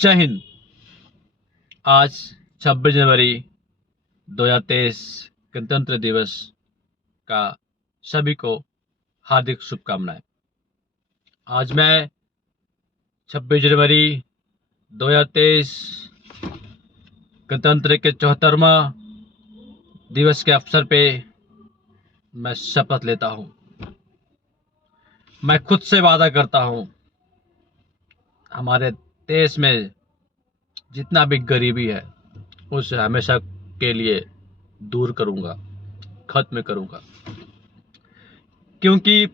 जय हिंद। आज 26 जनवरी 2023 गणतंत्र दिवस का सभी को हार्दिक शुभकामनाएं। आज मैं 26 जनवरी 2023 गणतंत्र के 74वां दिवस के अवसर पे मैं शपथ लेता हूं। मैं खुद से वादा करता हूं, हमारे देश में जितना भी गरीबी है उसे हमेशा के लिए दूर करूंगा, खत्म करूंगा। क्योंकि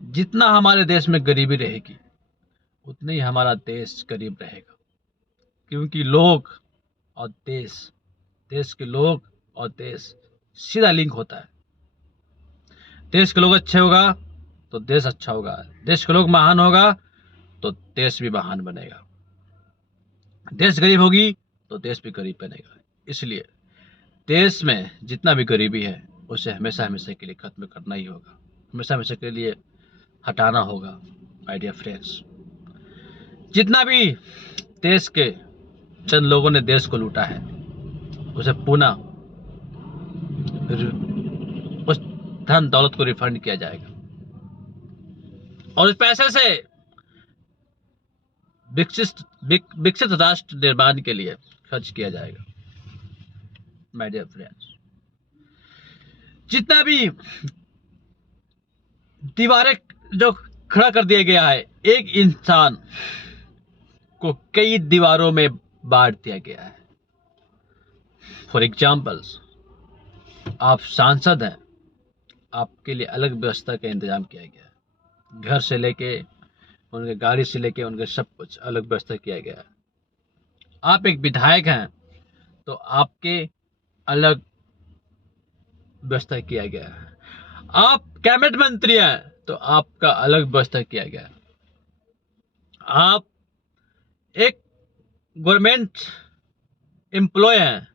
जितना हमारे देश में गरीबी रहेगी उतनी ही हमारा देश गरीब रहेगा। क्योंकि लोग और देश, देश के लोग और देश सीधा लिंक होता है। देश के लोग अच्छे होगा तो देश अच्छा होगा, देश के लोग महान होगा तो देश भी महान बनेगा, देश गरीब होगी तो देश भी गरीब बनेगा। इसलिए देश में जितना भी गरीबी है उसे हमेशा हमेशा के लिए खत्म करना ही होगा, हमेशा हमेशा के लिए हटाना होगा। माय डियर फ्रेंड्स, जितना भी देश के चंद लोगों ने देश को लूटा है उसे पुनः उस धन दौलत को रिफंड किया जाएगा और इस पैसे से विकसित राष्ट्र निर्माण के लिए खर्च किया जाएगा। माय डियर फ्रेंड्स, जितना भी दीवारें जो खड़ा कर दिया गया है, एक इंसान को कई दीवारों में बांट दिया गया है। फॉर एग्जाम्पल्स, आप सांसद हैं, आपके लिए अलग व्यवस्था का इंतजाम किया गया है। घर से लेके उनके गाड़ी से लेके उनके सब कुछ अलग व्यवस्था किया गया है। आप एक विधायक हैं तो आपके अलग व्यवस्था किया गया है। आप कैबिनेट मंत्री हैं तो आपका अलग व्यवस्था किया गया है। आप एक गवर्नमेंट एम्प्लॉय हैं,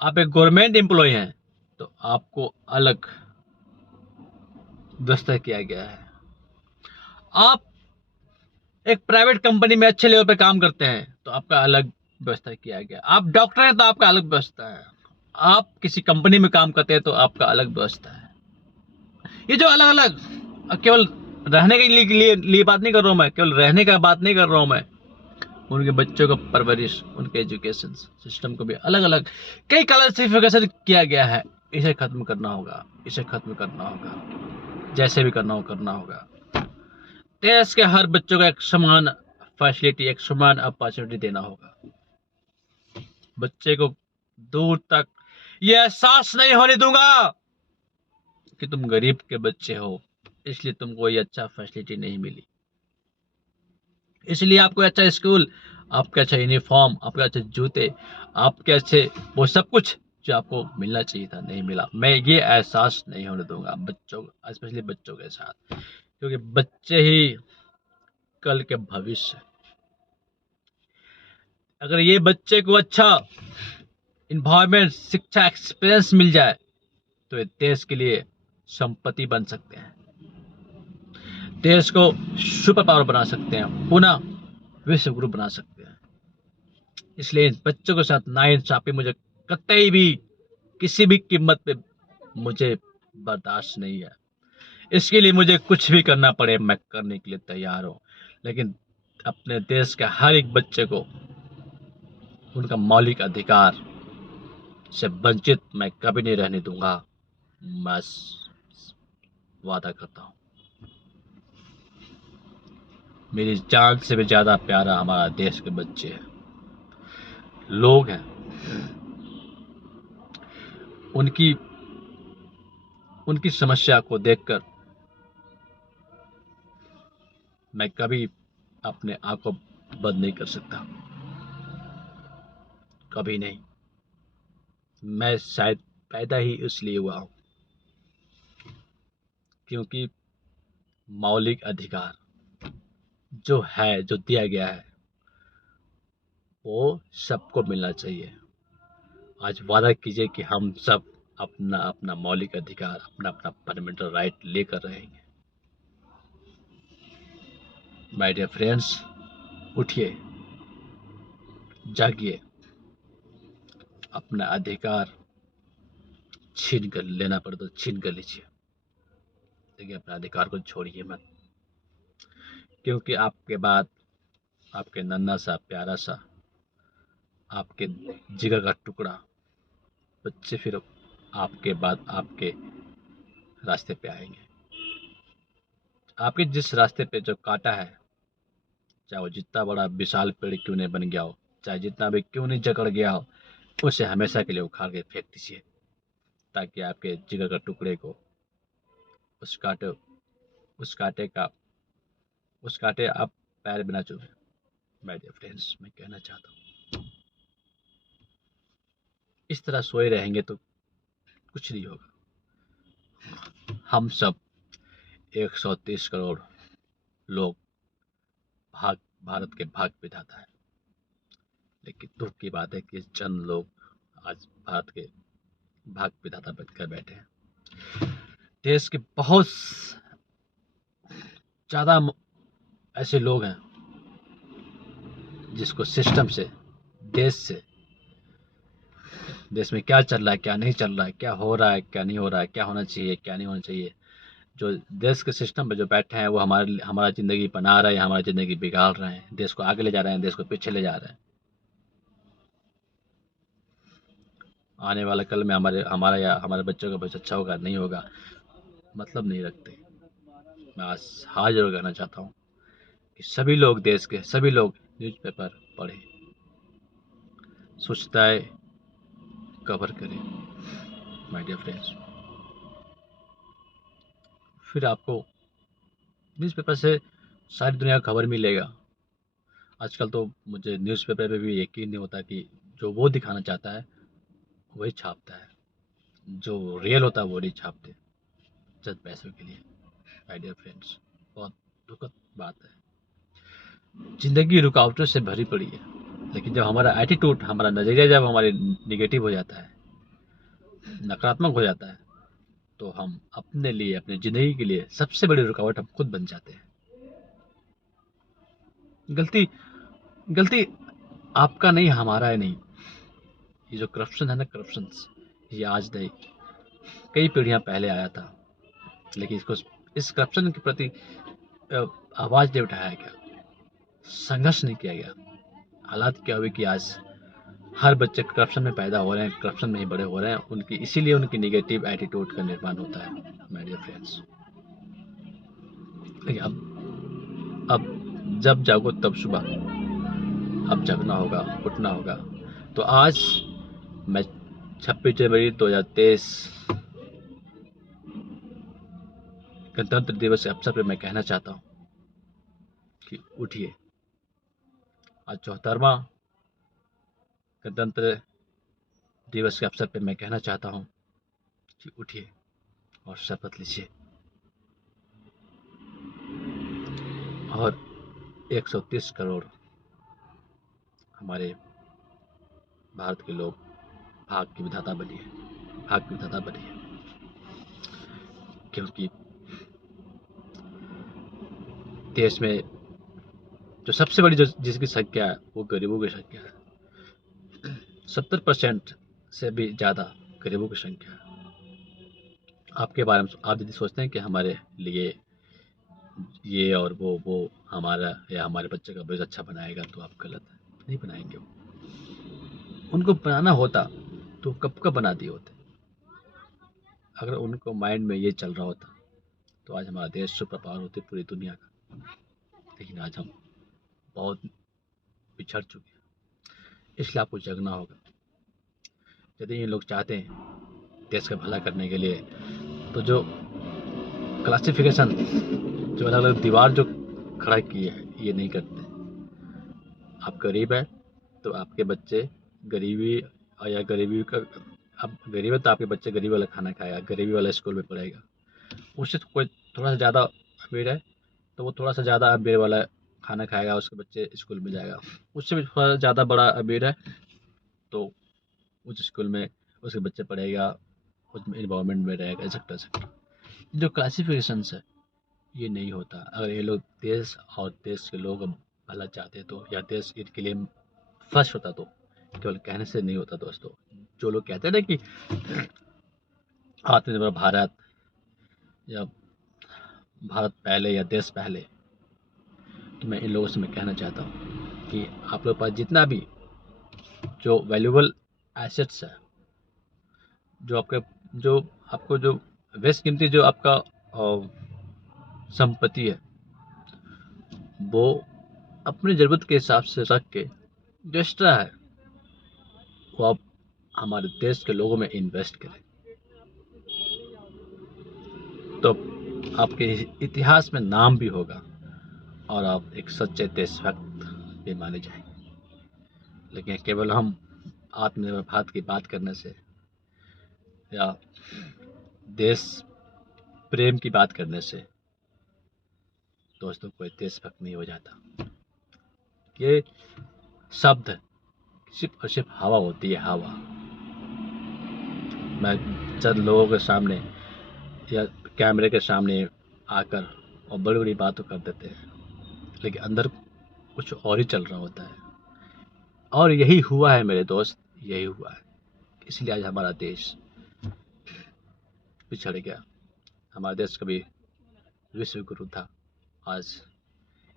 आप एक गवर्नमेंट एम्प्लॉय हैं तो आपको अलग व्यवस्था किया गया है। आप एक प्राइवेट कंपनी में अच्छे लेवल पे काम करते हैं तो आपका अलग व्यवस्था किया गया। आप डॉक्टर हैं तो आपका अलग व्यवस्था है। आप किसी कंपनी में काम करते हैं तो आपका अलग व्यवस्था है। ये जो अलग अलग, केवल रहने के लिए बात नहीं कर रहा हूं मैं, केवल रहने का बात नहीं कर रहा हूं मैं, उनके बच्चों का परवरिश, उनके एजुकेशन सिस्टम को भी अलग अलग कई क्लासिफिकेशन किया गया है। इसे खत्म करना होगा, इसे खत्म करना होगा, जैसे भी करना हो करना होगा। देश के हर बच्चों को एक समान फैसिलिटी, एक समान अपॉर्चुनिटी देना होगा। बच्चे को दूर तक यह एहसास नहीं होने दूंगा कि तुम गरीब के बच्चे हो इसलिए तुमको ये अच्छा फैसिलिटी नहीं मिली, इसलिए आपको अच्छा स्कूल, आपके अच्छा यूनिफॉर्म, आपके अच्छे जूते, आपके अच्छे वो सब कुछ जो आपको मिलना चाहिए था नहीं मिला। मैं ये एहसास नहीं होने दूंगा बच्चों, स्पेशली बच्चों के साथ, क्योंकि बच्चे ही कल के भविष्य। अगर ये बच्चे को अच्छा इन्वायरमेंट, शिक्षा, एक्सपीरियंस मिल जाए तो ये देश के लिए संपत्ति बन सकते हैं, देश को सुपर पावर बना सकते हैं, पुनः विश्व गुरु बना सकते हैं। इसलिए इन बच्चों के साथ नाइंसाफी मुझे कतई भी किसी भी कीमत पे मुझे बर्दाश्त नहीं है। इसके लिए मुझे कुछ भी करना पड़े मैं करने के लिए तैयार हूं, लेकिन अपने देश के हर एक बच्चे को उनका मौलिक अधिकार से वंचित मैं कभी नहीं रहने दूंगा। मैं वादा करता हूं। मेरी जान से भी ज्यादा प्यारा हमारा देश के बच्चे हैं, लोग हैं। उनकी समस्या को देखकर मैं कभी अपने आंखों बंद नहीं कर सकता, कभी नहीं। मैं शायद पैदा ही इसलिए हुआ हूं क्योंकि मौलिक अधिकार जो है, जो दिया गया है, वो सबको मिलना चाहिए। आज वादा कीजिए कि हम सब अपना अपना मौलिक अधिकार, अपना अपना फंडामेंटल राइट लेकर रहेंगे। माय डियर फ्रेंड्स, उठिए, जागिए, अपना अधिकार छीन कर लेना पड़े तो छीन कर लीजिए, लेकिन अपने अधिकार को छोड़िए मत, क्योंकि आपके बाद आपके नन्हा सा प्यारा सा आपके जिगर का टुकड़ा बच्चे फिर आपके बाद आपके रास्ते पे आएंगे। आपके जिस रास्ते पे जो कांटा है, चाहे वो जितना बड़ा विशाल पेड़ क्यों नहीं बन गया हो, चाहे जितना भी क्यों नहीं जकड़ गया हो, उसे हमेशा के लिए उखाड़ के फेंक दीजिए, ताकि आपके जिगर का टुकड़े को उस कांटे उस कांटे का उस कांटे आप पैर बिना चुभे। माय डियर फ्रेंड्स, मैं कहना चाहता हूँ, इस तरह सोए रहेंगे तो कुछ नहीं होगा। हम सब 130 करोड़ लोग भारत के भाग विधाता है, लेकिन दुख की बात है कि चंद लोग आज भारत के भाग विधाता बनकर बैठे हैं। देश के बहुत ज़्यादा ऐसे लोग हैं जिसको सिस्टम से, देश में क्या चल रहा है, क्या नहीं चल रहा है, क्या हो रहा है, क्या नहीं हो रहा है, क्या होना चाहिए, क्या नहीं होना चाहिए, जो देश के सिस्टम पे जो बैठे हैं वो हमारा ज़िंदगी बना रहे हैं, हमारी ज़िंदगी बिगाड़ रहे हैं, देश को आगे ले जा रहे हैं, देश को पीछे ले जा रहे हैं। आने वाले कल में हमारा या हमारे बच्चों का भविष्य अच्छा होगा नहीं होगा मतलब नहीं रखते। मैं आज हाथ जरूर कहना चाहता हूँ कि सभी लोग, देश के सभी लोग न्यूज़पेपर पढ़ें, सूचनाएं कवर करें माय डियर फ्रेंड्स। फिर आपको न्यूज़पेपर से सारी दुनिया का खबर मिलेगा। आजकल तो मुझे न्यूज़पेपर पे भी यकीन नहीं होता कि जो वो दिखाना चाहता है वही छापता है, जो रियल होता है वो नहीं छापते, जस्ट पैसों के लिए। माय डियर फ्रेंड्स, बहुत दुखद बात है। ज़िंदगी रुकावटों से भरी पड़ी है, लेकिन जब हमारा एटीट्यूड, हमारा नज़रिया जब हमारे निगेटिव हो जाता है, नकारात्मक हो जाता है, तो हम अपने लिए, अपनी ज़िंदगी के लिए सबसे बड़ी रुकावट हम खुद बन जाते हैं। गलती गलती आपका नहीं, हमारा है नहीं। ये जो करप्शन है ना, ये आज नहीं, कई पीढ़ियां पहले आया था, लेकिन इस करप्शन के प्रति आवाज़ नहीं उठाया गया, संघर्ष नहीं किया गया। हालात क्या हुए कि आज हर बच्चे करप्शन में पैदा हो रहे हैं, करप्शन में ही बड़े हो रहे हैं, इसीलिए उनकी निगेटिव एटीट्यूड का निर्माण होता है माय डियर फ्रेंड्स। लेकिन अब जब जागो तब सुबह, अब जगना होगा, उठना होगा। तो आज मैं 26 जनवरी 2023 गणतंत्र दिवस के अवसर पर मैं कहना चाहता हूँ कि उठिए। आज 74वां गणतंत्र दिवस के अवसर पर मैं कहना चाहता हूँ कि उठिए और शपथ लीजिए, और 130 करोड़ हमारे भारत के लोग भाग विधाता बनिए, क्योंकि देश में जो सबसे बड़ी जिसकी संख्या है वो गरीबों की संख्या है। 70% से भी ज़्यादा गरीबों की संख्या है। आपके बारे में आप यदि सोचते हैं कि हमारे लिए ये और वो हमारा या हमारे बच्चे का भविष्य अच्छा बनाएगा, तो आप गलत है, नहीं बनाएंगे। उनको बनाना होता तो कब का बना दिए होते। अगर उनको माइंड में ये चल रहा होता तो आज हमारा देश सुपर पावर होती पूरी दुनिया का, लेकिन आज हम बहुत पिछड़ चुके हैं। इसलिए आपको जगना होगा। यदि ये लोग चाहते हैं देश का भला करने के लिए, तो जो क्लासिफिकेशन, जो अलग अलग दीवार जो खड़ा की है, ये नहीं करते। आप गरीब है तो आपके बच्चे गरीबी, या गरीबी का, अब गरीब है तो आपके बच्चे गरीबी वाला खाना खाएगा, गरीबी वाला स्कूल में पढ़ेगा। उससे कोई थोड़ा सा ज़्यादा अमीर है तो वो थोड़ा सा ज़्यादा अमीर वाला खाना खाएगा, उसके बच्चे स्कूल में जाएगा। उससे भी थोड़ा ज़्यादा बड़ा अमीर है तो उस स्कूल में उसके बच्चे पढ़ेगा, उस इन्वायरमेंट में रहेगा, एक्सेट्रा एक्सेट्रा। जो क्लासिफिकेशंस है ये नहीं होता। अगर ये लोग देश और देश के लोग भला चाहते तो, या देश इनके लिए फर्स्ट होता तो, केवल कहने से नहीं होता दोस्तों। जो लोग कहते हैं ना कि आत्मनिर्भर भारत, या भारत पहले या देश पहले, तो मैं इन लोगों से मैं कहना चाहता हूँ कि आप लोग पास जितना भी जो वैल्यूबल एसेट्स है, जो आपको जो बेशकीमती जो आपका संपत्ति है, वो अपनी ज़रूरत के हिसाब से रख के जो एक्स्ट्रा है वो आप हमारे देश के लोगों में इन्वेस्ट करें, तो आपके इतिहास में नाम भी होगा और आप एक सच्चे देशभक्त भी माने जाएंगे। लेकिन केवल हम आत्मनिर्भर भारत की बात करने से या देश प्रेम की बात करने से दोस्तों कोई देशभक्त नहीं हो जाता। ये शब्द सिर्फ और सिर्फ हवा होती है, हवा। मैं चंद लोगों के सामने या कैमरे के सामने आकर और बड़ी बड़ी बातें कर देते हैं, लेकिन अंदर कुछ और ही चल रहा होता है। और यही हुआ है मेरे दोस्त, यही हुआ है। इसलिए आज हमारा देश पिछड़ गया। हमारा देश कभी विश्व गुरु था, आज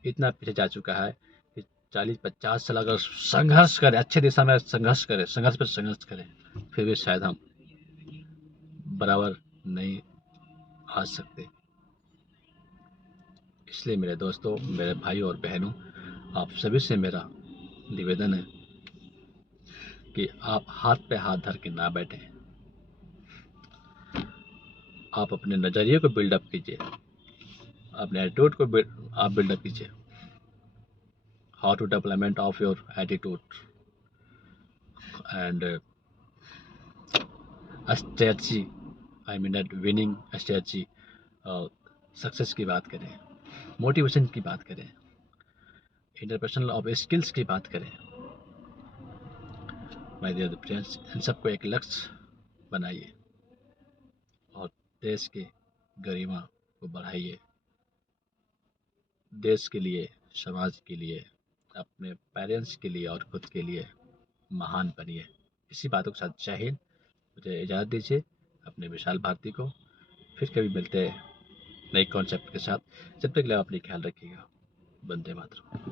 इतना पीछे जा चुका है कि 40-50 साल अगर संघर्ष करें, अच्छे दिशा में संघर्ष करें, संघर्ष पर संघर्ष करें, फिर भी शायद हम बराबर नहीं आ सकते। इसलिए मेरे दोस्तों, मेरे भाइयों और बहनों, आप सभी से मेरा निवेदन है कि आप हाथ पे हाथ धर के ना बैठें। आप अपने नज़रिए को बिल्डअप कीजिए, अपने एटीट्यूड को आप बिल्डअप कीजिए। How to development of your attitude and strategy, I mean that winning strategy. Success की बात करें, मोटिवेशन की बात करें, इंटरपर्सनल ऑफ स्किल्स की बात करें। माय डियर फ्रेंड्स, इन सबको एक लक्ष्य बनाइए और देश के गरिमा को बढ़ाइए। देश के लिए, समाज के लिए, अपने पेरेंट्स के लिए और खुद के लिए महान बनिए। इसी बातों के साथ जय हिंद। मुझे इजाज़त दीजिए, अपने विशाल भारती को। फिर कभी मिलते हैं नए कॉन्सेप्ट के साथ। जब तक के लिए आप अपनी ख्याल रखिएगा। वंदे मातरम।